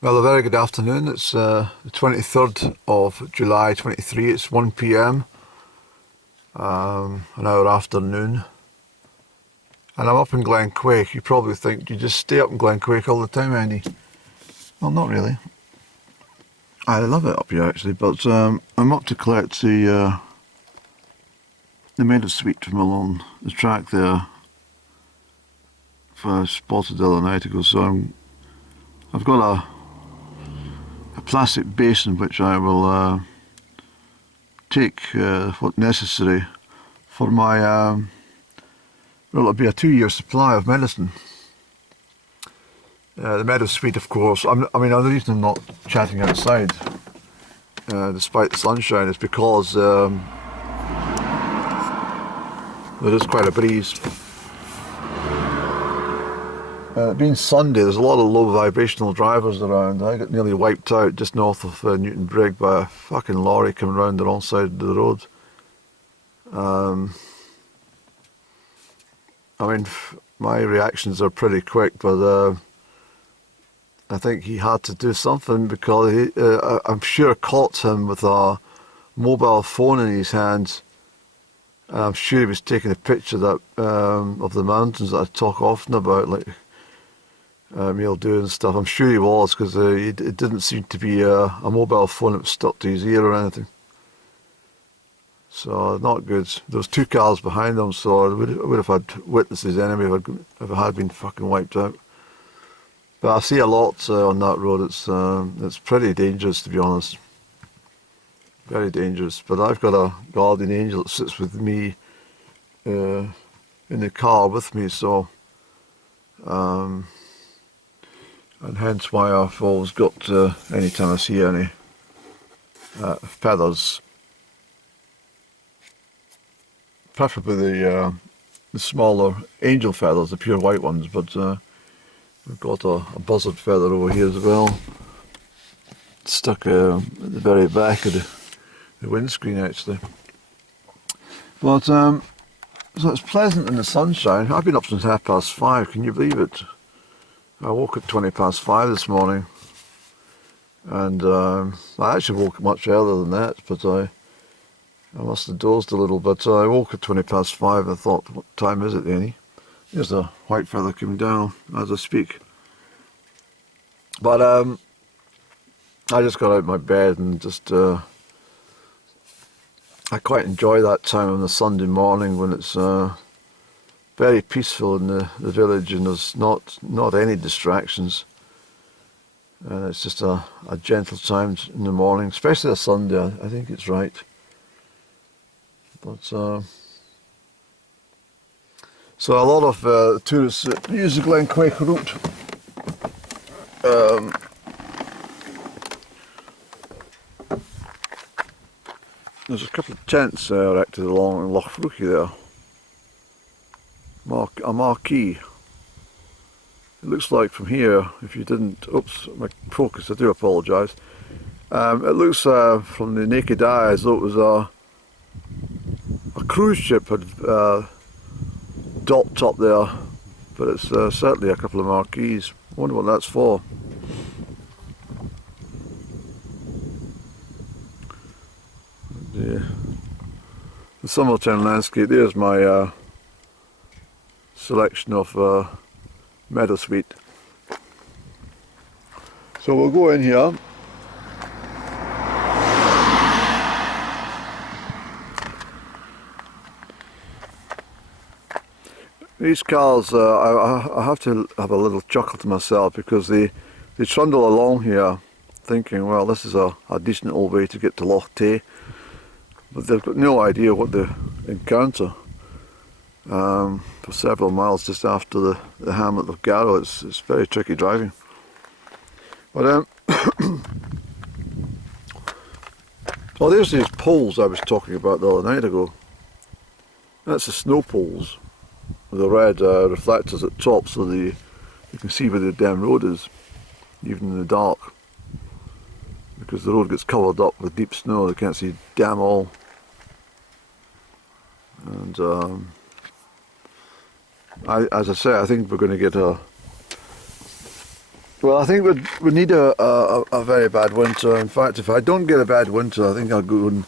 Well, a very good afternoon. It's the 23rd of July 23. It's 1 p.m, an hour after noon. And I'm up in Glen Quaich. You probably think you just stay up in Glen Quaich all the time, Andy. Well, not really. I love it up here actually, but I'm up to collect the Meadowsweet from along the track there for spotted the other night ago. So I've got a plastic basin which I will take what's necessary for my well, it'll be a 2-year supply of medicine. The Meadowsweet, of course. I mean, the reason I'm not chatting outside, despite the sunshine, is because there is quite a breeze. Being Sunday, there's a lot of low vibrational drivers around. I got nearly wiped out just north of Newton Brig by a fucking lorry coming round the wrong side of the road. I mean, my reactions are pretty quick, but I think he had to do something because I'm sure caught him with a mobile phone in his hands. I'm sure he was taking a picture that of the mountains that I talk often about, like meal doing stuff. I'm sure he was, because it didn't seem to be a mobile phone that was stuck to his ear or anything. So not good. There was 2 cars behind them, so I would have had witnesses anyway if I had been fucking wiped out. But I see a lot on that road. It's pretty dangerous, to be honest. Very dangerous. But I've got a guardian angel that sits with me in the car with me, so and hence why I've always got anytime I see any feathers, preferably the smaller angel feathers, the pure white ones, but we've got a buzzard feather over here as well, stuck at the very back of the windscreen actually. But so it's pleasant in the sunshine. I've been up since 5:30, can you believe it? I woke at 5:20 this morning, and I actually woke much earlier than that, but I must have dozed a little bit. I woke at 5:20. I thought, what time is it, Annie? There's a white feather coming down as I speak. But I just got out of my bed and just I quite enjoy that time on the Sunday morning when it's very peaceful in the village and there's not any distractions. And it's just a gentle time in the morning, especially a Sunday. I think it's right. But so a lot of tourists use the Glen Quaich route. There's a couple of tents erected along Loch Fruchi there. A marquee. It looks like from here, if you didn't, oops, my focus, I do apologise. It looks from the naked eye as though it was a cruise ship had docked up there, but it's certainly a couple of marquees. I wonder what that's for. The summertime landscape. There's my selection of Meadowsweet. So we'll go in here. These cars, I have to have a little chuckle to myself because they trundle along here thinking, well, this is a decent old way to get to Loch Tay, but they've got no idea what they encounter for several miles just after the hamlet of Garrow. It's very tricky driving. But well, there's these poles I was talking about the other night ago. That's the snow poles with the red reflectors at top, so you can see where the damn road is, even in the dark. Because the road gets covered up with deep snow, they can't see damn all. And as I say, I think we're going to get a Well, I think we need a very bad winter. In fact, if I don't get a bad winter, I think I'll go and,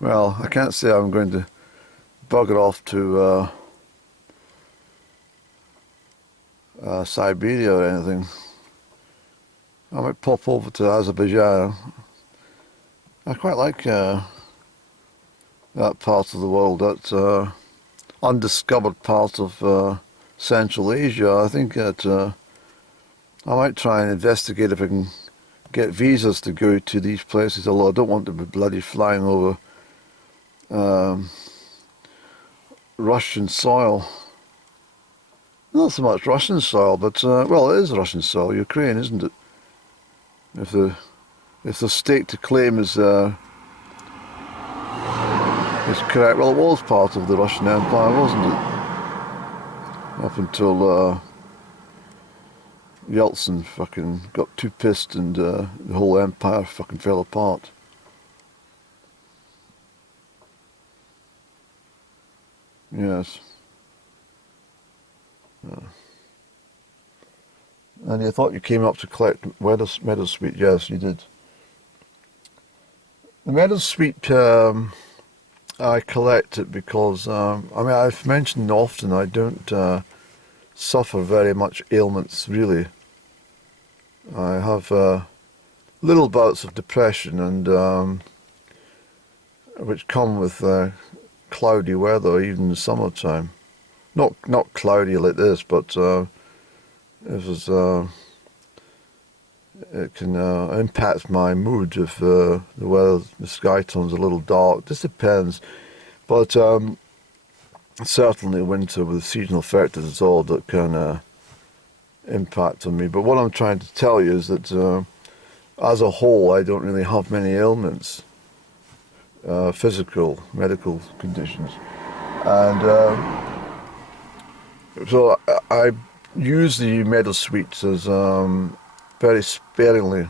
well, I can't say I'm going to bugger off to Siberia or anything. I might pop over to Azerbaijan. I quite like that part of the world, that undiscovered part of Central Asia. I think that I might try and investigate if I can get visas to go to these places, although I don't want to be bloody flying over Russian soil. Not so much Russian soil, but well, it is Russian soil, Ukraine, isn't it? If the state to claim is correct, well, it was part of the Russian Empire, wasn't it? Up until Yeltsin fucking got too pissed and the whole empire fucking fell apart. Yes. And you thought you came up to collect Meadowsweet. Yes, you did. The Meadowsweet, I collect it because, I mean, I've mentioned often I don't suffer very much ailments, really. I have little bouts of depression, and which come with cloudy weather, even in the summertime. Not cloudy like this, but it can impact my mood if the weather, the sky turns a little dark. This depends, but certainly winter with seasonal factors is all that can impact on me. But what I'm trying to tell you is that as a whole, I don't really have many ailments, physical, medical conditions, and so I use the Meadowsweets as very sparingly,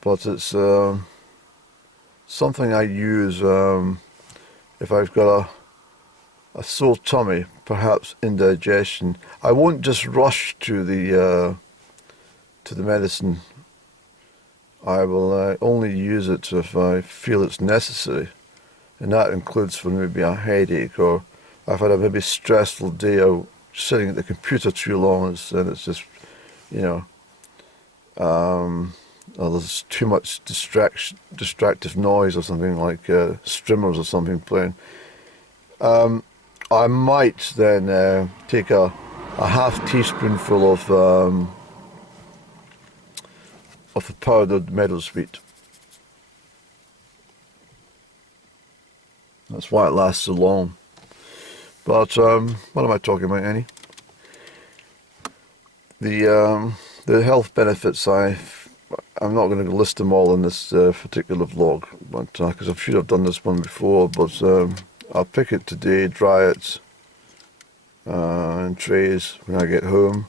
but it's something I use if I've got a sore tummy, perhaps indigestion. I won't just rush to the medicine. I will only use it if I feel it's necessary, and that includes for maybe a headache, or I've had a maybe stressful day out sitting at the computer too long, and it's just, you know, there's too much distractive noise or something, like streamers or something playing. I might then take a half teaspoonful of the powdered Meadowsweet. That's why it lasts so long. But what am I talking about, Annie? The health benefits, I'm not going to list them all in this particular vlog, but because I should have done this one before. But I'll pick it today, dry it in trays when I get home,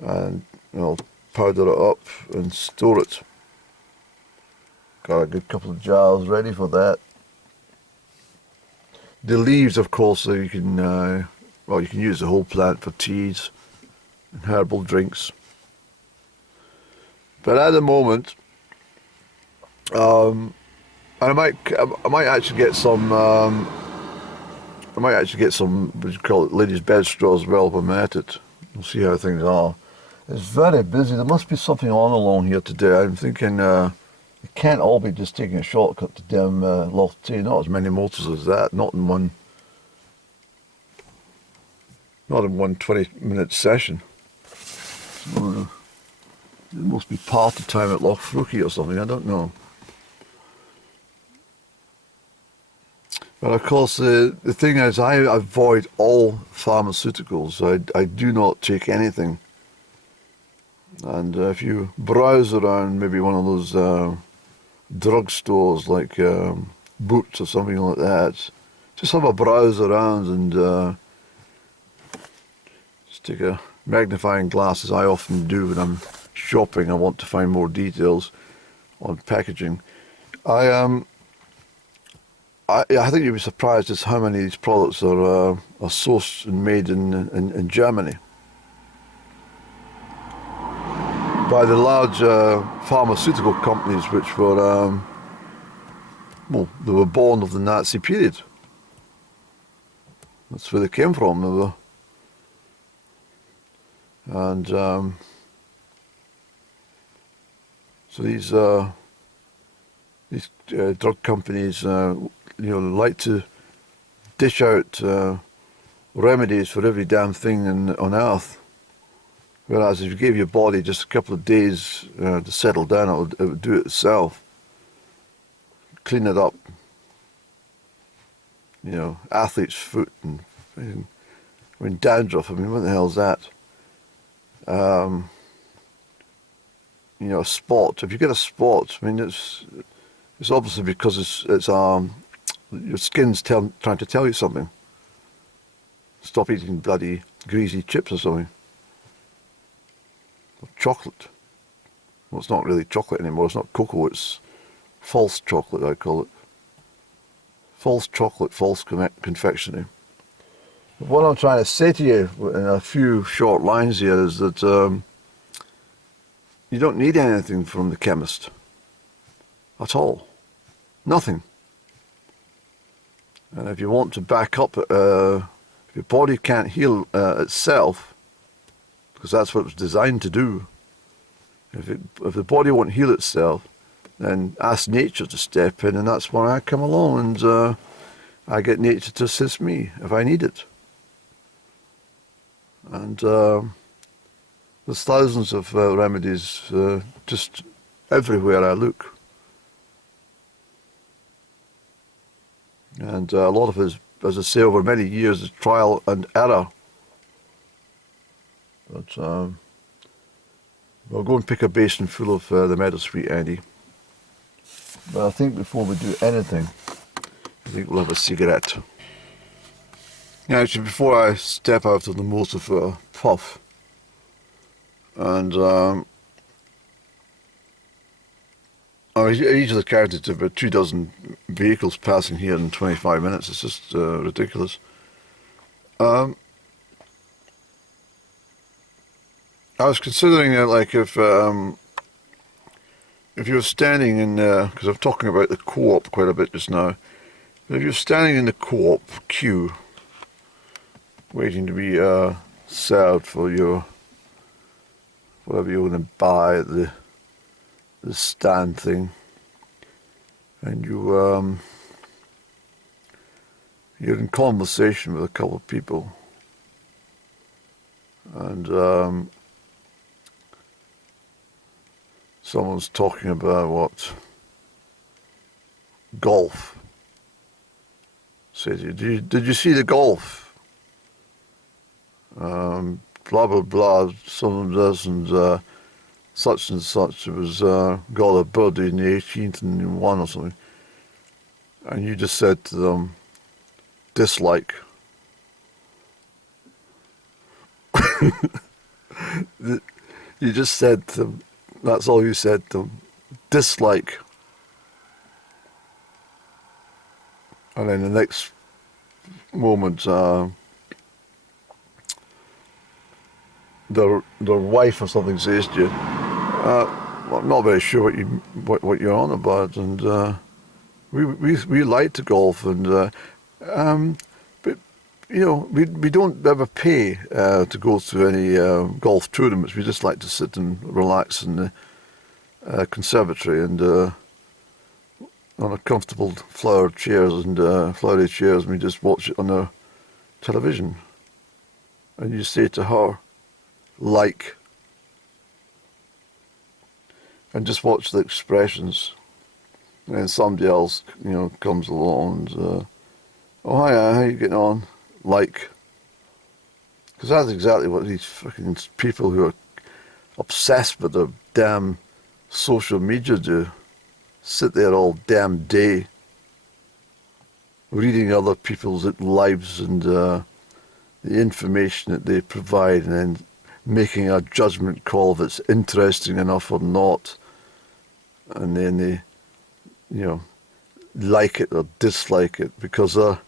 and I'll powder it up and store it. Got a good couple of jars ready for that. The leaves, of course, you can well, you can use the whole plant for teas and herbal drinks. But at the moment, and I might actually get some. I might actually get some, what you call it, ladies' bed straws as well if I'm at it. We'll see how things are. It's very busy. There must be something on along here today. I'm thinking it can't all be just taking a shortcut to damn Loch Tay. Not as many motors as that. Not in one 20-minute session. So, it must be party time at Loch Frookie or something. I don't know. But of course, the thing is, I avoid all pharmaceuticals. I do not take anything. And if you browse around maybe one of those drugstores like Boots or something like that, just have a browse around and just take a magnifying glass, as I often do when I'm shopping. I want to find more details on packaging. I think you'd be surprised as how many of these products are sourced and made in Germany by the large pharmaceutical companies which were, well, they were born of the Nazi period. That's where they came from. They were, and so these drug companies, like to dish out remedies for every damn thing on earth. Whereas if you gave your body just a couple of days to settle down, it would do it itself. Clean it up. Athlete's foot and dandruff. I mean, what the hell is that? A spot. If you get a spot, I mean, it's obviously because it's your skin's trying to tell you something. Stop eating bloody greasy chips or something. Or chocolate. Well, it's not really chocolate anymore. It's not cocoa. It's false chocolate, I call it. False chocolate, false confectionery. What I'm trying to say to you in a few short lines here is that you don't need anything from the chemist at all. Nothing. And if you want to back up, if your body can't heal itself, because that's what it was designed to do, if the body won't heal itself, then ask nature to step in, and that's when I come along and I get nature to assist me if I need it. And there's thousands of remedies just everywhere I look. And a lot of it is, as I say, over many years of trial and error. But we'll go and pick a basin full of the Meadowsweet, Andy. But I think before we do anything, I think we'll have a cigarette. Yeah, actually, before I step out of the motor for a puff, and I usually count it to about 24 vehicles passing here in 25 minutes. It's just ridiculous. I was considering if you're standing in, because I'm talking about the co-op quite a bit just now, if you're standing in the co-op queue, waiting to be served for your whatever you want to buy at the stand thing, and you're in conversation with a couple of people, and someone's talking about golf. Says, did you see the golf? Blah blah blah. Someone does, and such and such. It was got a birdie in the 18th and one or something. And you just said to them, dislike. You just said to them, that's all you said to them, dislike. And then the next moment, their wife or something says to you, I'm not very sure what you're on about, and we like to golf, and but we don't ever pay to go to any golf tournaments. We just like to sit and relax in the conservatory and on a comfortable flowery chairs, and we just watch it on the television. And you say to her, like, and just watch the expressions. And then somebody else, comes along and, oh, hi, how you getting on? Like. Because that's exactly what these fucking people who are obsessed with their damn social media do. Sit there all damn day, reading other people's lives and the information that they provide, and then making a judgment call if it's interesting enough or not. And then like it or dislike it, because when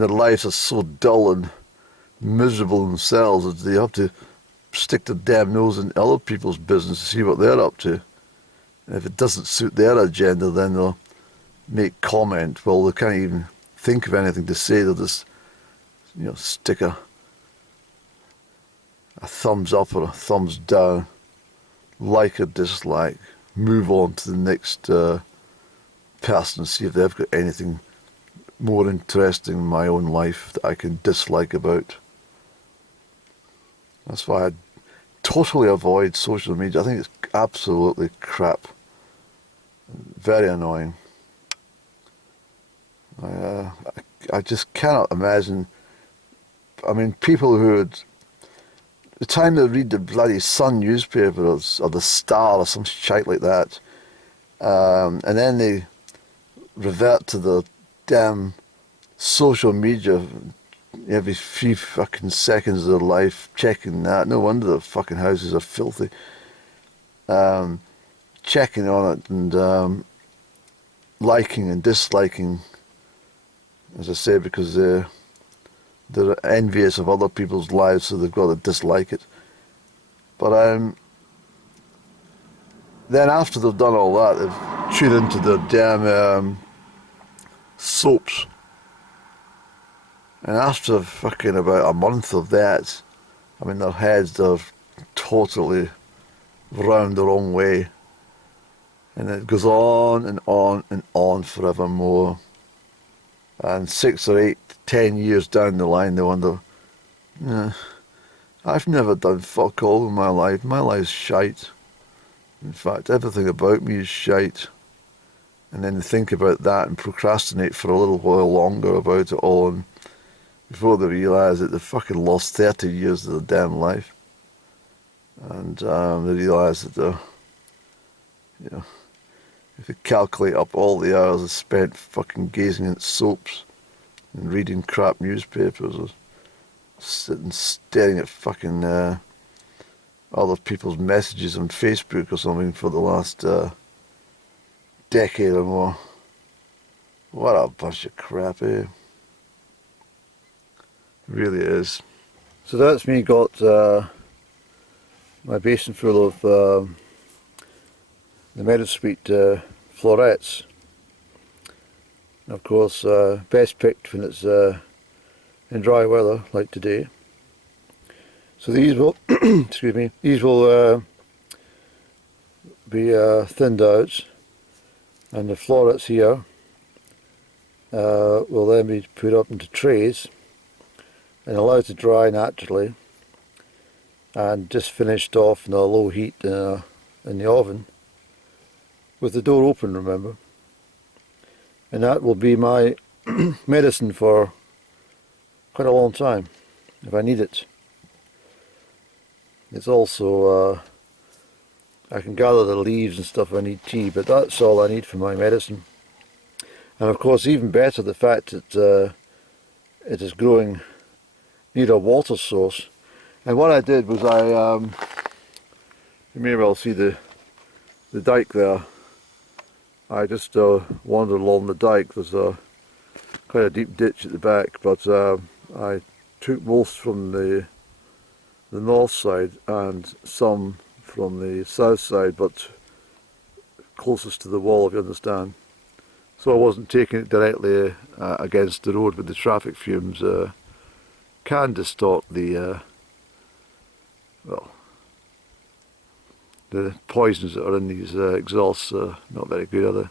their lives are so dull and miserable themselves, that they have to stick their damn nose in other people's business to see what they're up to. And if it doesn't suit their agenda, then they'll make comment. Well, they can't even think of anything to say. They'll just, stick a thumbs up or a thumbs down, like or dislike, move on to the next person and see if they've got anything more interesting in my own life that I can dislike about. That's why I totally avoid social media. I think it's absolutely crap. Very annoying. I just cannot imagine. I mean, people who would, the time they read the bloody Sun newspaper or the Star or some shite like that, and then they revert to the damn social media every few fucking seconds of their life, checking that. No wonder the fucking houses are filthy. Checking on it and liking and disliking, as I say, because they're envious of other people's lives, so they've got to dislike it. But then after they've done all that, they've chewed into their damn soaps. And after fucking about a month of that, I mean, their heads are totally round the wrong way. And it goes on and on and on forevermore. And 6 or 8, 10 years down the line, they wonder, I've never done fuck all in my life. My life's shite. In fact, everything about me is shite. And then they think about that and procrastinate for a little while longer about it all, and before they realise that they've fucking lost 30 years of their damn life. And they realise that they're, if they calculate up all the hours they spent fucking gazing at soaps and reading crap newspapers or sitting staring at fucking other people's messages on Facebook or something for the last decade or more. What a bunch of crap, eh? It really is. So that's me got my basin full of the Meadowsweet florets. And of course, best picked when it's in dry weather like today. So these will, excuse me, these will be thinned out, and the florets here will then be put up into trays and allowed to dry naturally, and just finished off in a low heat in the oven with the door open, remember. And that will be my medicine for quite a long time if I need it. It's also I can gather the leaves and stuff if I need tea, but that's all I need for my medicine. And of course, even better, the fact that it is growing near a water source. And what I did was you may well see the dike there. I just wandered along the dike. There's quite a deep ditch at the back, but I took most from the north side and some from the south side, but closest to the wall, if you understand. So I wasn't taking it directly against the road, but the traffic fumes can distort the the poisons that are in these exhausts. Not very good, are they?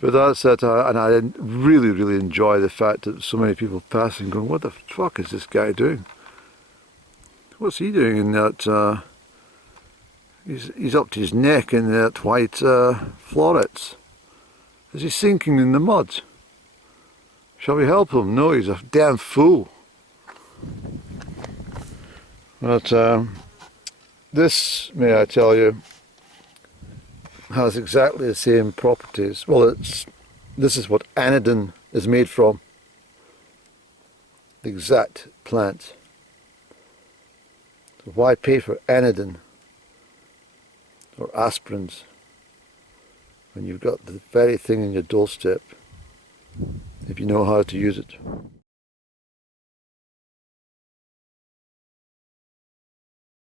But that's it, and I really, really enjoy the fact that so many people passing going, what the fuck is this guy doing? What's he doing in that? He's up to his neck in that white florets. Is he sinking in the mud? Shall we help him? No, he's a damn fool. But this, may I tell you, has exactly the same properties. Well, this is what anodin is made from. The exact plant. So why pay for anodin or aspirins when you've got the very thing in your doorstep if you know how to use it.